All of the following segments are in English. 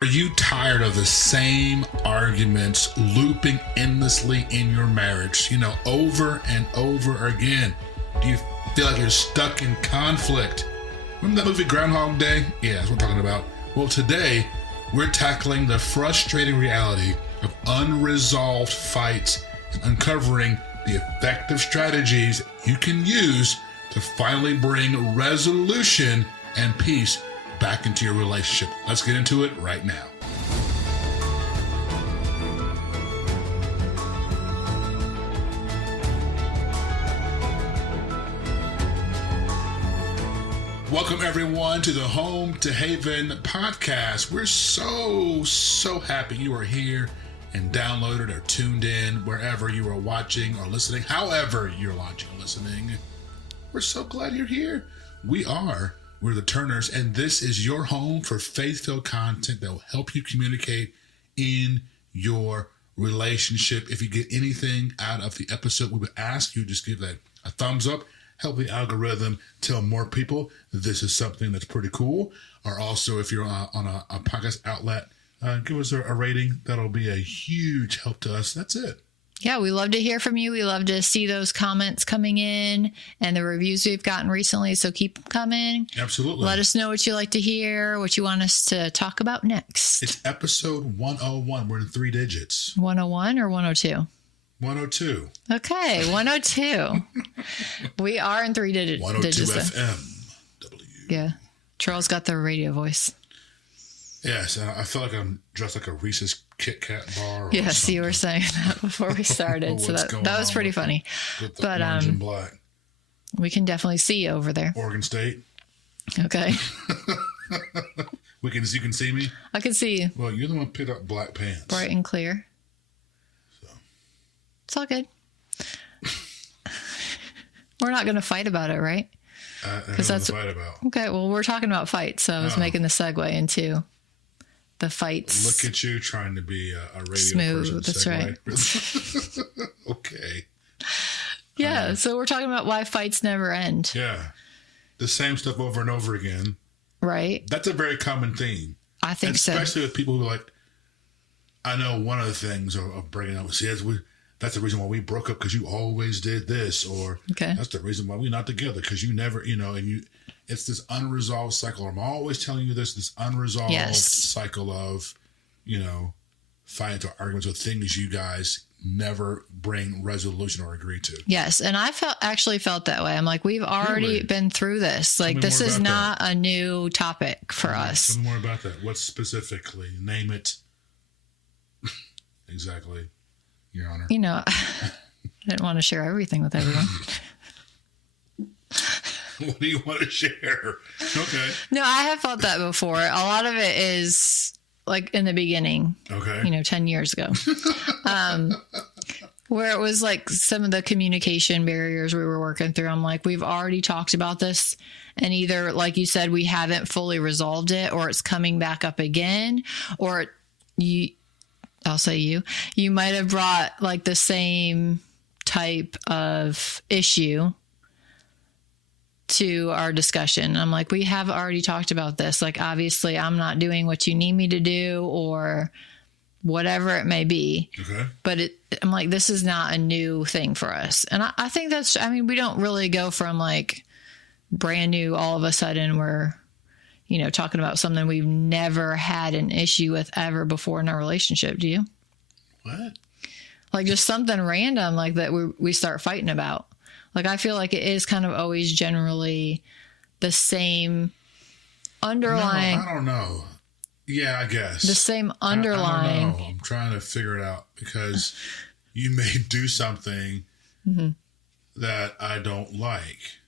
Are you tired of the same arguments looping endlessly in your marriage, over and over again? Do you feel like you're stuck in conflict? Remember that movie Groundhog Day? Yeah, that's what I'm talking about. Well, today, we're tackling the frustrating reality of unresolved fights and uncovering the effective strategies you can use to finally bring resolution and peace back into your relationship. Let's get into it right now. Welcome everyone to the Home to Haven podcast. We're so happy you are here and downloaded or tuned in wherever you are watching or listening, however you're watching or listening. We're so glad you're here. We're the Turners, and this is your home for faith-filled content that will help you communicate in your relationship. If you get anything out of the episode, we would ask you just give that a thumbs up, help the algorithm tell more people that this is something that's pretty cool. Or also, if you're on a podcast outlet, give us a rating. That'll be a huge help to us. That's it. Yeah, we love to hear from you. We love to see those comments coming in and the reviews we've gotten recently. So keep them coming. Absolutely. Let us know what you like to hear, what you want us to talk about next. It's episode 101. We're in 3 digits. 101 or 102? 102. Okay, 102. We are in 3 digits. 102 FM. W. Yeah. Charles got the radio voice. Yes, I feel like I'm dressed like a Reese's Kit Kat bar. Yes, something. You were saying that before we started, so that was pretty funny. With the orange and black. We can definitely see you over there. Oregon State. Okay. You can see me? I can see you. Well, you're the one who picked up black pants. Bright and clear. So. It's all good. We're not going to fight about it, right? Because that's what fight about. Okay, well, we're talking about fights, so I was making the segue into the fights. Look at you trying to be a radio smooth. person. That's right. Okay. Yeah, so we're talking about why fights never end. Yeah. The same stuff over and over again. Right. That's a very common theme. I think so. Especially with people who I know one of the things of breaking up with, that's the reason why we broke up because you always did this, or that's the reason why we're not together because you never, it's this unresolved cycle. I'm always telling you this unresolved cycle of, fights or arguments with things you guys never bring resolution or agree to. Yes, and I actually felt that way. I'm like, we've already been through this. Like, this is not a new topic for us. Tell me more about that. What specifically? Name it. Exactly. Your Honor. I didn't want to share everything with everyone. What do you want to share? Okay. No, I have felt that before. A lot of it is like in the beginning. Okay. 10 years ago. Where it was like some of the communication barriers we were working through. I'm like, we've already talked about this. And either, like you said, we haven't fully resolved it, or it's coming back up again, or I'll say you might have brought like the same type of issue to our discussion. I'm like, we have already talked about this. Like, obviously I'm not doing what you need me to do or whatever it may be. Okay. But I'm like, this is not a new thing for us. And I think we don't really go from like brand new, all of a sudden we're, talking about something we've never had an issue with ever before in our relationship. Do you? What? Like just something random like that we start fighting about. Like, I feel like it is kind of always generally the same underlying. No, I don't know. Yeah, I guess. The same underlying. I don't know. I'm trying to figure it out because you may do something that I don't like.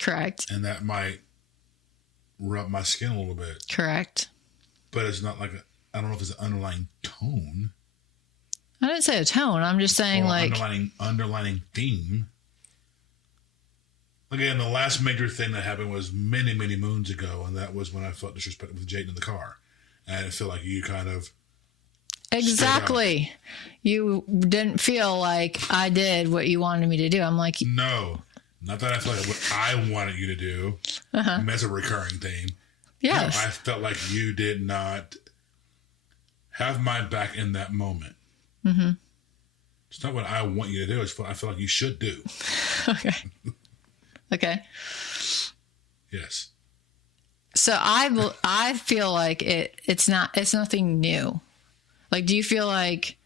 Correct. And that might rub my skin a little bit. Correct. But it's not like, I don't know if it's an underlying tone. I didn't say a tone. I'm just saying underlining theme. Again, the last major thing that happened was many, many moons ago, and that was when I felt disrespected with Jaden in the car. And I feel like you kind of... Exactly. You didn't feel like I did what you wanted me to do. I'm like... No. Not that I felt like what I wanted you to do. I mean, that's a recurring theme. Yes. I felt like you did not have my back in that moment. Mm-hmm. It's not what I want you to do. It's what I feel like you should do. Okay. Okay. Yes. So I feel like it's nothing new. Like, do you feel like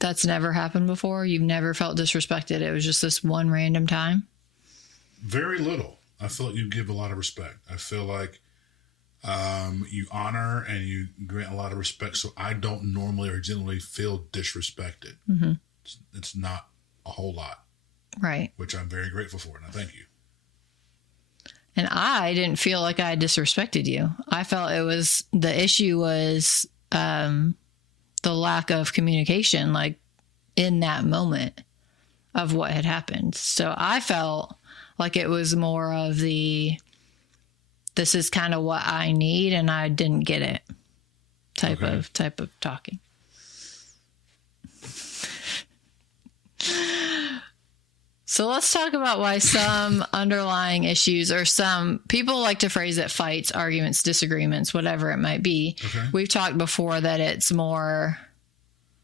that's never happened before? You've never felt disrespected. It was just this one random time? Very little. I feel like you give a lot of respect. I feel like you honor and you grant a lot of respect. So I don't normally or generally feel disrespected. Mm-hmm. It's not a whole lot. Right. Which I'm very grateful for. And I thank you. And I didn't feel like I disrespected you. I felt the issue was the lack of communication, like in that moment of what had happened. So I felt like it was more of this is kind of what I need and I didn't get it type of talking. So let's talk about why some underlying issues, or some people like to phrase it fights, arguments, disagreements, whatever it might be. Okay. We've talked before that it's more,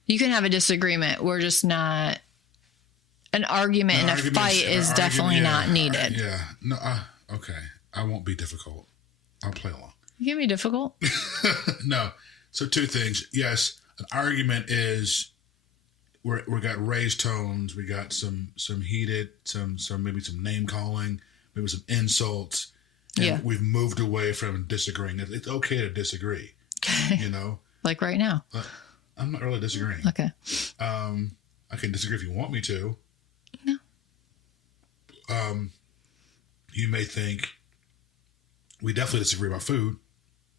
you can have a disagreement. We're just not, an argument and a fight is definitely not needed. Yeah. No. Okay. I won't be difficult. I'll play along. You can be difficult. No. So two things. Yes. An argument is, we got raised tones, we got some heated, some maybe some name calling, maybe some insults. And yeah. We've moved away from disagreeing. It's okay to disagree. You know? Like right now. I'm not really disagreeing. Okay. I can disagree if you want me to. No. You may think we definitely disagree about food.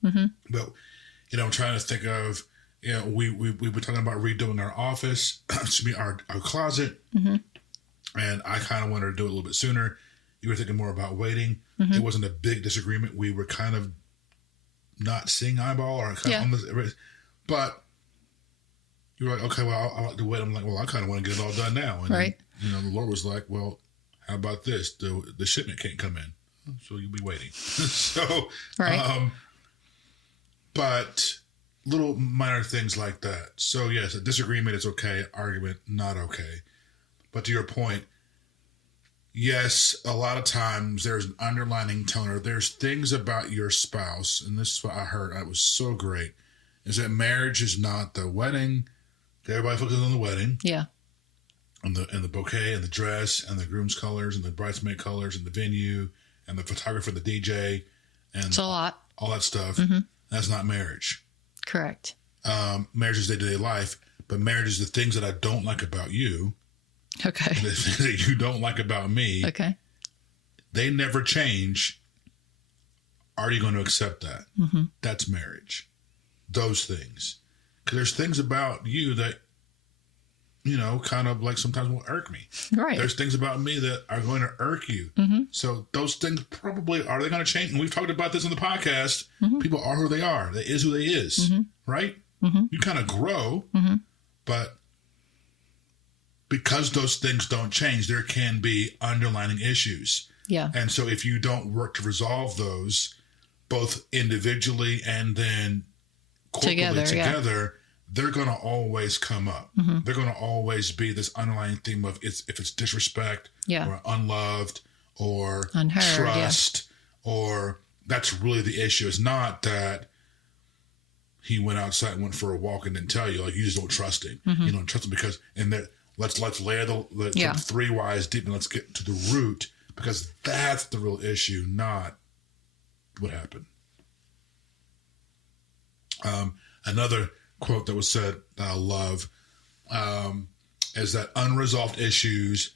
Mm-hmm. But, I'm trying to think of, we were talking about redoing our office, our closet, mm-hmm. and I kind of wanted to do it a little bit sooner. You were thinking more about waiting. Mm-hmm. It wasn't a big disagreement. We were kind of not seeing eyeball, or kind of almost, but you were like, okay, well, I'll like to wait. I'm like, well, I kind of want to get it all done now. And right. Then, the Lord was like, well, how about this? The shipment can't come in, so you'll be waiting. So, right. But little minor things like that. So yes, a disagreement is okay. Argument, not okay. But to your point, yes, a lot of times there's an underlining tone, or there's things about your spouse, and this is what I heard. It was so great, is that marriage is not the wedding. Everybody focuses on the wedding. Yeah. And the bouquet and the dress and the groom's colors and the bridesmaid colors and the venue and the photographer, the DJ, and it's a lot. All that stuff. Mm-hmm. That's not marriage. Correct. Marriage is day-to-day life, but marriage is the things that I don't like about you. Okay. The things that you don't like about me. Okay. They never change. Are you going to accept that? Mm-hmm. That's marriage. Those things. Because there's things about you that, kind of like sometimes will irk me. Right. There's things about me that are going to irk you. Mm-hmm. So those things probably, are they going to change? And we've talked about this in the podcast. Mm-hmm. People are who they are. They is who they is. Mm-hmm. Right? Mm-hmm. You kind of grow, mm-hmm. but because those things don't change, there can be underlying issues. Yeah. And so if you don't work to resolve those, both individually and then corporately together, they're going to always come up. Mm-hmm. They're going to always be this underlying theme of if it's disrespect, or unloved, or unheard, trust, or that's really the issue. It's not that he went outside and went for a walk and didn't tell you. Like, you just don't trust him. Mm-hmm. You don't trust him because, and that let's layer the 3 whys deep, and let's get to the root, because that's the real issue, not what happened. Another quote that was said that I love is that unresolved issues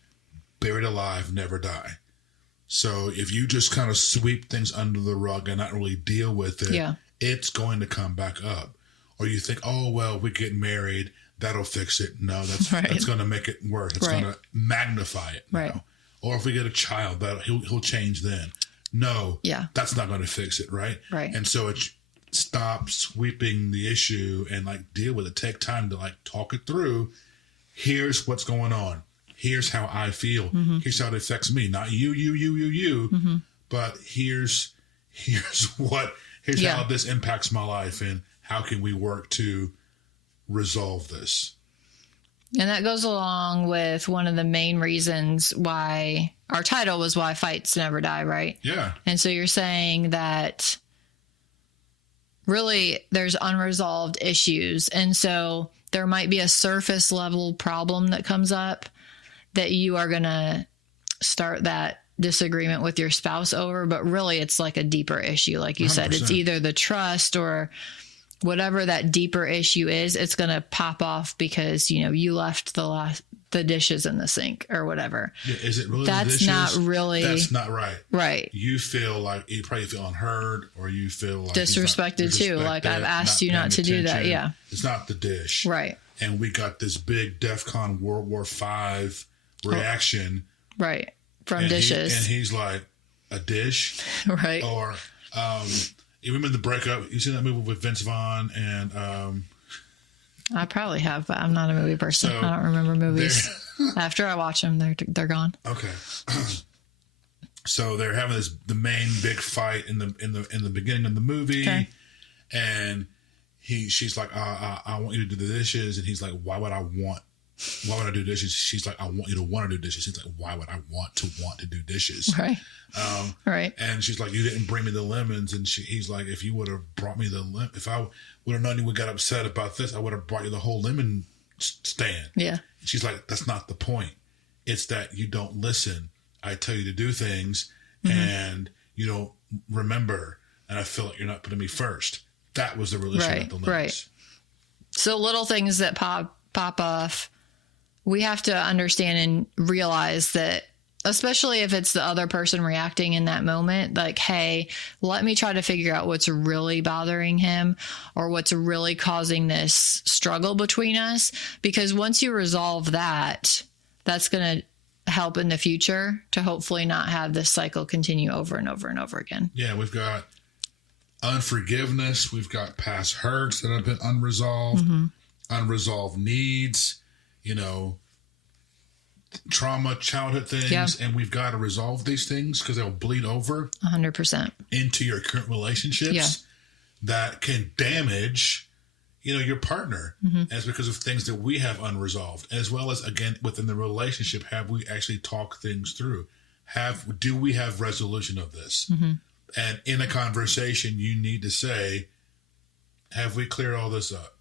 buried alive never die. So if you just kind of sweep things under the rug and not really deal with it, it's going to come back up. Or you think, oh, well, we get married, that'll fix it. No, that's going to make it worse. It's going to magnify it now. Right. Or if we get a child, that he'll change then. No, that's not going to fix it, right? Right. And so it's stop sweeping the issue and deal with it. Take time to talk it through. Here's what's going on. Here's how I feel. Mm-hmm. Here's how it affects me. Not you. Mm-hmm. But here's what Here's how this impacts my life, and how can we work to resolve this? And that goes along with one of the main reasons why our title was Why Fights Never Die, right? Yeah. And so you're saying that really there's unresolved issues. And so there might be a surface level problem that comes up that you are going to start that disagreement with your spouse over, but really it's like a deeper issue. Like you 100%. Said, it's either the trust or whatever that deeper issue is, it's going to pop off because, you left the dishes in the sink or whatever. Yeah, is it really that's the dishes? Not really. That's not right. Right. You probably feel unheard, or you feel like disrespected too. Like I've asked you not to do that. Yeah. It's not the dish. Right. And we got this big DEFCON World War V reaction. Right. From dishes. And he's like, a dish? Right. Or, you remember the breakup? You seen that movie with Vince Vaughn and I probably have, but I'm not a movie person. So I don't remember movies. After I watch them, they're gone. Okay. So they're having the main big fight in the beginning of the movie, okay. And she's like, I want you to do the dishes, and he's like, why would I do dishes? She's like, I want you to want to do dishes. He's like, why would I want to do dishes? Right. Right. And she's like, you didn't bring me the lemons. And he's like, if you would have brought me if I would have known you would get upset about this, I would have brought you the whole lemon stand. Yeah. And she's like, that's not the point. It's that you don't listen. I tell you to do things, mm-hmm. and you don't remember. And I feel like you're not putting me first. That was the real issue with the lemons. Right. So little things that pop off, we have to understand and realize that, especially if it's the other person reacting in that moment, like, hey, let me try to figure out what's really bothering him or what's really causing this struggle between us. Because once you resolve that, that's going to help in the future to hopefully not have this cycle continue over and over and over again. Yeah, we've got unforgiveness. We've got past hurts that have been unresolved, mm-hmm. unresolved needs, trauma, childhood things, yeah. And we've got to resolve these things because they'll bleed over 100% into your current relationships, that can damage, your partner. Mm-hmm. And it's because of things that we have unresolved, as well as, again, within the relationship, have we actually talked things through? Do we have resolution of this? Mm-hmm. And in a conversation, you need to say, have we cleared all this up?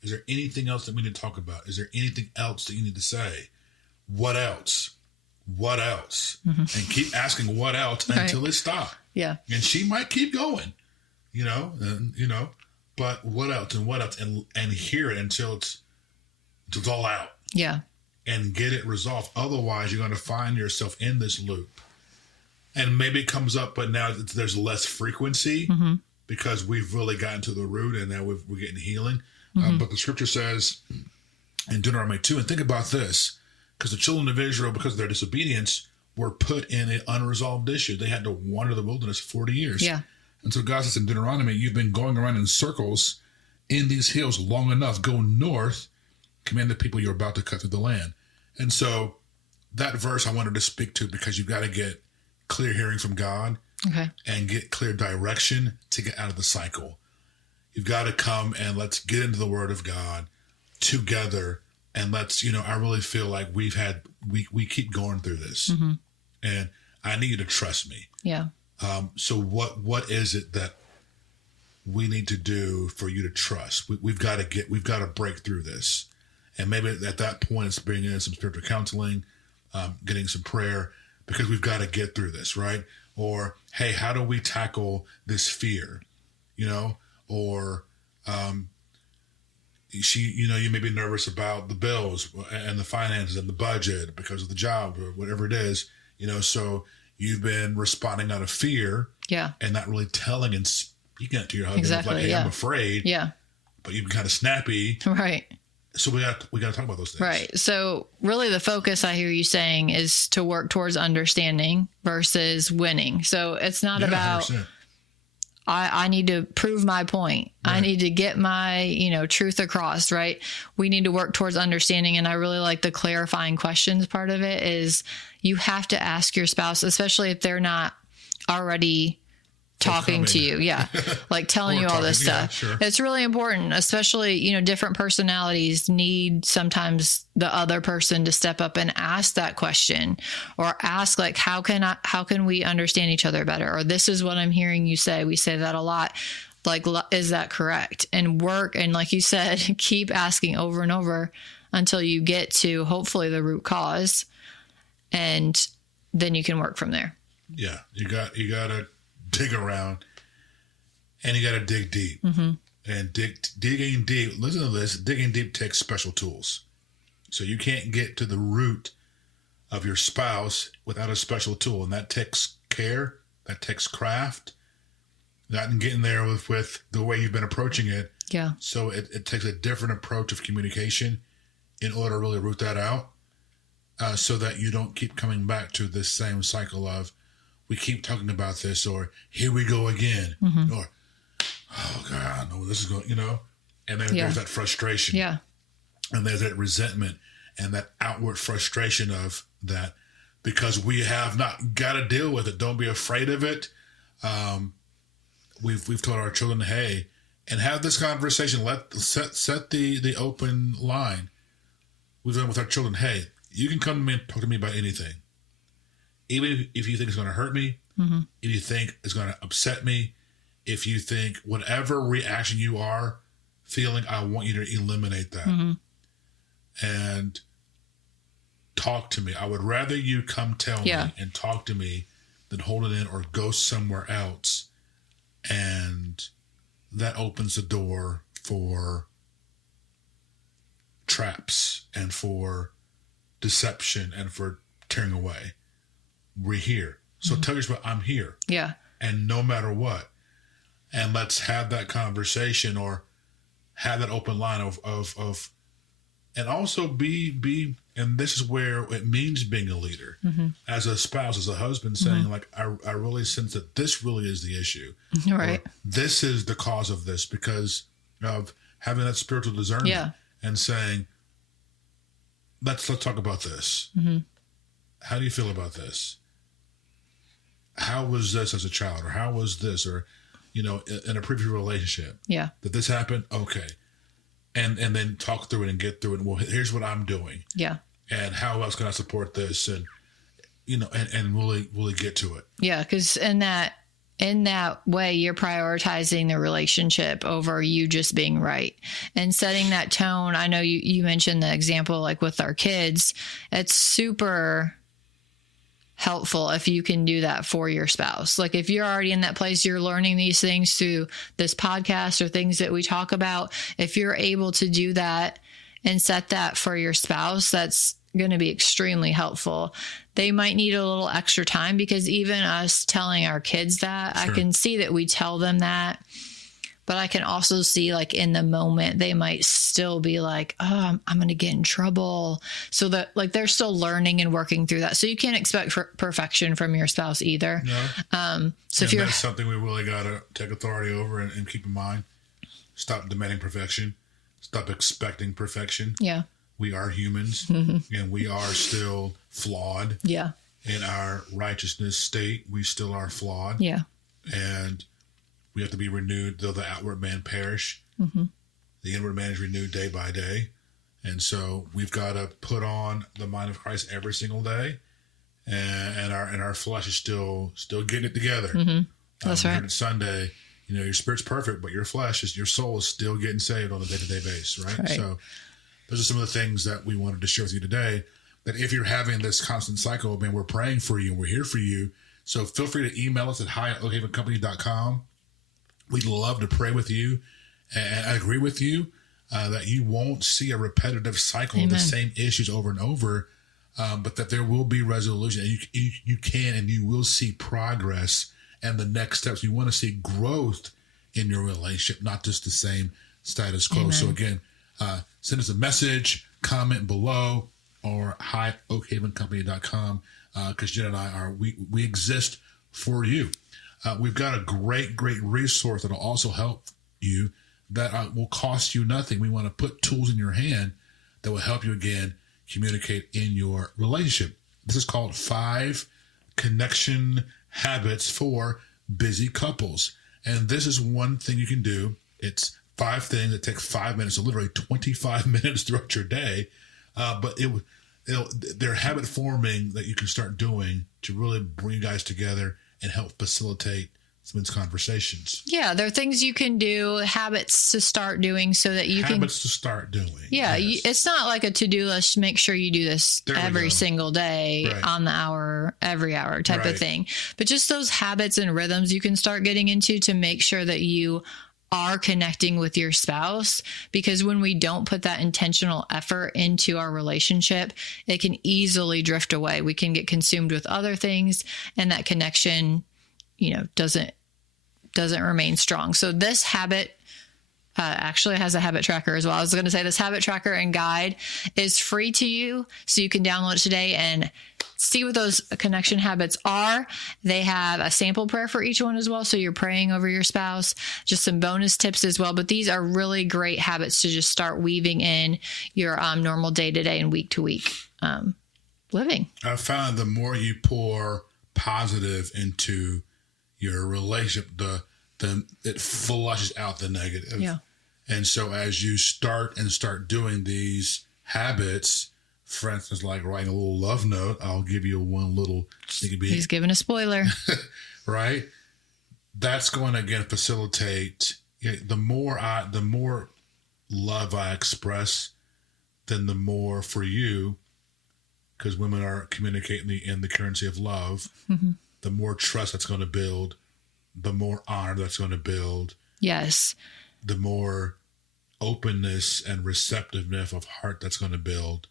Is there anything else that we need to talk about? Is there anything else that you need to say? What else? What else? Mm-hmm. And keep asking what else until it stops. Yeah. And she might keep going, but what else and what else? And hear it until it's all out. Yeah. And get it resolved. Otherwise, you're going to find yourself in this loop. And maybe it comes up, but now there's less frequency, mm-hmm. because we've really gotten to the root, and now we're getting healing. Mm-hmm. But the scripture says in Deuteronomy 2, and think about this, because the children of Israel, because of their disobedience, were put in an unresolved issue. They had to wander the wilderness 40 years. Yeah. And so God says in Deuteronomy, you've been going around in circles in these hills long enough. Go north, command the people you're about to cut through the land. And so that verse I wanted to speak to, because you've got to get clear hearing from God, okay, and get clear direction to get out of the cycle. You've got to come and let's get into the Word of God together. And let's, I really feel like we keep going through this, mm-hmm. and I need you to trust me. Yeah. So what is it that we need to do for you to trust? We've got to break through this. And maybe at that point, it's bringing in some spiritual counseling, getting some prayer, because we've got to get through this, right? Or, hey, how do we tackle this fear? Or, you may be nervous about the bills and the finances and the budget because of the job or whatever it is, so you've been responding out of fear, yeah, and not really telling and speaking it to your husband, exactly, like, hey, yeah. I'm afraid, yeah, but you've been kind of snappy, right? So we got to talk about those things, right? So really, the focus I hear you saying is to work towards understanding versus winning. So it's not about 100%. I need to prove my point. Right. I need to get my, truth across, right? We need to work towards understanding. And I really like the clarifying questions part of it is you have to ask your spouse, especially if they're not already talking to you. Yeah. Like telling you all this stuff. Sure. It's really important, especially, different personalities need sometimes the other person to step up and ask that question, or ask like, how can we understand each other better? Or this is what I'm hearing you say. We say that a lot. Like, is that correct? And work. And like you said, keep asking over and over until you get to hopefully the root cause, and then you can work from there. Yeah. You got to dig around, and you got to dig deep. Mm-hmm. And digging deep, listen to this, digging deep takes special tools. So you can't get to the root of your spouse without a special tool. And that takes care, that takes craft, not getting there with the way you've been approaching it. Yeah. So it takes a different approach of communication in order to really root that out, so that you don't keep coming back to this same cycle of, we keep talking about this, or here we go again, mm-hmm. or, oh God, I don't know where this is going, and then there's that frustration. Yeah. And there's that resentment and that outward frustration of that, because we have not got to deal with it. Don't be afraid of it. We've told our children, hey, and have this conversation. Set the open line. We've done with our children, hey, you can come to me and talk to me about anything. Even if you think it's going to hurt me, mm-hmm. if you think it's going to upset me, if you think whatever reaction you are feeling, I want you to eliminate that. Mm-hmm. And talk to me. I would rather you come tell me and talk to me than hold it in or go somewhere else. And that opens the door for traps and for deception and for tearing away. We're here. So mm-hmm. tell yourself, I'm here. Yeah. And no matter what. And let's have that conversation, or have that open line of and also be, and this is where it means being a leader, mm-hmm. as a spouse, as a husband, saying mm-hmm. like, I really sense that this really is the issue. Right. Or this is the cause of this, because of having that spiritual discernment and saying, let's talk about this. Mm-hmm. How do you feel about this? How was this as a child, or how was this, or, in a previous relationship? Yeah. Did this happen? Okay. And then talk through it and get through it. Well, here's what I'm doing. Yeah. And how else can I support this? And, and really get to it. Yeah. Because in that way, you're prioritizing the relationship over you just being right and setting that tone. I know you mentioned the example, like with our kids, it's super helpful if you can do that for your spouse. Like if you're already in that place, you're learning these things through this podcast or things that we talk about. If you're able to do that and set that for your spouse, that's going to be extremely helpful. They might need a little extra time, because even us telling our kids that, I can see that we tell them that, but I can also see like in the moment, they might still be like, oh, I'm going to get in trouble. So that like, they're still learning and working through that. So you can't expect perfection from your spouse either. No. So if that's something we really got to take authority over and keep in mind. Stop demanding perfection. Stop expecting perfection. Yeah. We are humans, mm-hmm. and we are still flawed. Yeah. In our righteousness state, we still are flawed. Yeah. And we have to be renewed, though the outward man perish. Mm-hmm. The inward man is renewed day by day. And so we've got to put on the mind of Christ every single day. And our flesh is still getting it together. Mm-hmm. That's right. On Sunday, your spirit's perfect, but your soul is still getting saved on a day-to-day basis, right? So those are some of the things that we wanted to share with you today, that if you're having this constant cycle, man, we're praying for you and we're here for you. So feel free to email us at hi@oakhavencompany.com. We'd love to pray with you, and I agree with you that you won't see a repetitive cycle of the same issues over and over, but that there will be resolution. And you can and you will see progress and the next steps. You want to see growth in your relationship, not just the same status quo. Amen. So again, send us a message, comment below, or hi@oakhavencompany.com, because Jen and I we exist for you. We've got a great resource that'll also help you, that will cost you nothing. We want to put tools in your hand that will help you, again, communicate in your relationship. This is called 5 Connection Habits for busy couples. And this is one thing you can do. It's 5 things that take 5 minutes, so literally 25 minutes throughout your day. But they're habit forming that you can start doing to really bring you guys together and help facilitate some of these conversations. Yeah, there are things you can do, habits to start doing so that you habits to start doing. Yeah, yes. It's not like a to-do list. Make sure you do this every single day, right, on the hour, every hour type right, of thing. But just those habits and rhythms you can start getting into to make sure that you are connecting with your spouse, because when we don't put that intentional effort into our relationship, it can easily drift away. We can get consumed with other things, and that connection, doesn't remain strong. So this habit actually has a habit tracker as well. I was going to say this habit tracker and guide is free to you, so you can download it today and see what those connection habits are. They have a sample prayer for each one as well, so you're praying over your spouse, just some bonus tips as well. But these are really great habits to just start weaving in your normal day-to-day and week-to-week living. I found the more you pour positive into your relationship, it flushes out the negative. Yeah. And so as you start doing these habits, for instance, like writing a little love note, I'll give you one little sneaky peek. He's giving a spoiler. Right? That's going to, again, facilitate, the more love I express, then the more for you, because women are communicating in the currency of love, mm-hmm. the more trust that's going to build, the more honor that's going to build. Yes. The more openness and receptiveness of heart that's going to build.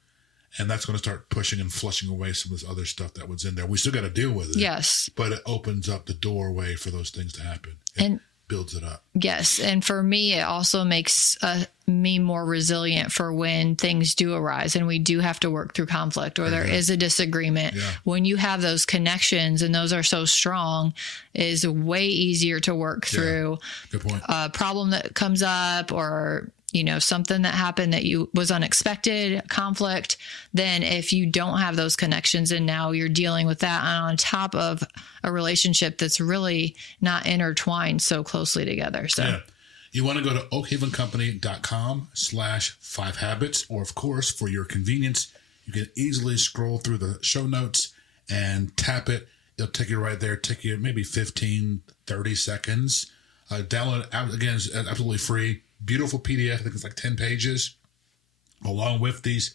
And that's going to start pushing and flushing away some of this other stuff that was in there. We still got to deal with it. Yes. But it opens up the doorway for those things to happen. It builds it up. Yes. And for me, it also makes me more resilient for when things do arise and we do have to work through conflict or there is a disagreement. Yeah. When you have those connections and those are so strong, it is way easier to work through. Good point. A problem that comes up or something that happened that was unexpected, conflict, then if you don't have those connections and now you're dealing with that on top of a relationship that's really not intertwined so closely together. So yeah. You want to go to oakhavencompany.com/5habits, or of course, for your convenience, you can easily scroll through the show notes and tap it. It'll take you right there, take you maybe 15, 30 seconds. Download it out. Again, it's absolutely free. Beautiful PDF. I think it's like 10 pages, along with these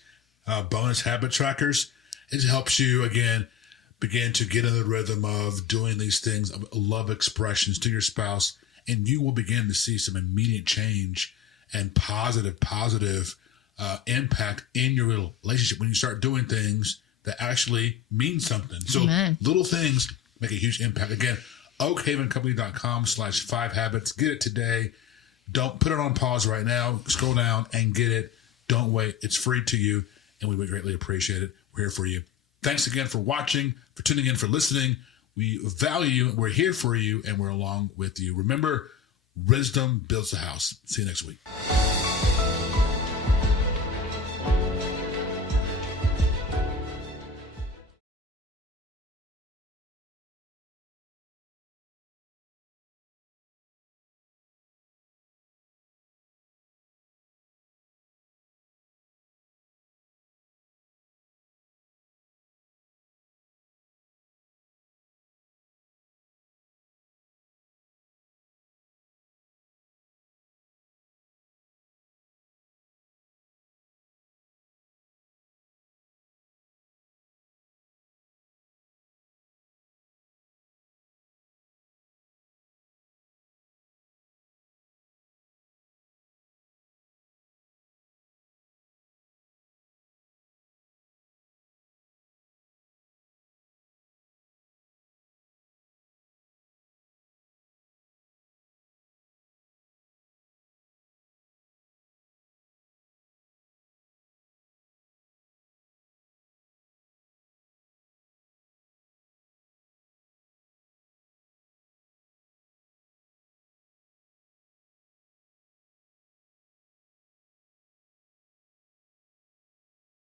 bonus habit trackers. It helps you, again, begin to get in the rhythm of doing these things, of love expressions to your spouse, and you will begin to see some immediate change and positive impact in your relationship when you start doing things that actually mean something. So little things make a huge impact. Again, oakhavencompany.com/5habits. Get it today. Don't put it on pause right now. Scroll down and get it. Don't wait. It's free to you, and we would greatly appreciate it. We're here for you. Thanks again for watching, for tuning in, for listening. We value you. We're here for you, and we're along with you. Remember, wisdom builds the house. See you next week.